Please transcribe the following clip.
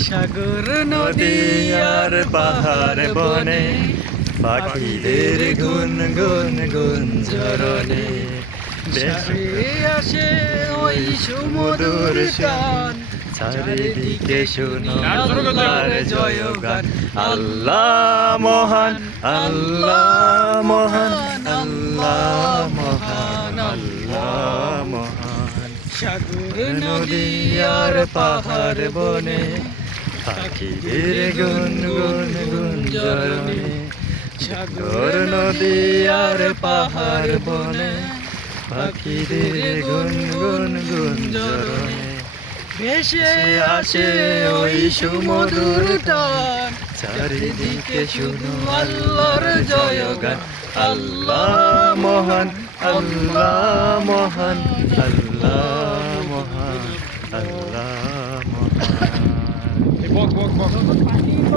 সাগর নদী আর পাহাড় বনে পাখিদের গুন গুন গুঞ্জরণে ভেসে আসে ওই সুমধুর গান চারিদিকে শুনো আল্লাহর জয়গান আল্লাহ মহান আল্লাহ মহান আল্লাহ মহান আল্লাহ মহান সাগর নদী আর পাহাড় বনে পাখিদের গুন গুন গুঞ্জরণে সাগর নদী আর পাহাড় বনে পাখিদের গুন গুন গুঞ্জরণে ভেসে আসে ওই সুমধুর গান চারিদিকে শুনো আল্লাহর জয়গান আল্লাহ মহান আল্লাহ মহান আল্লাহ মহান আল্লাহ মহান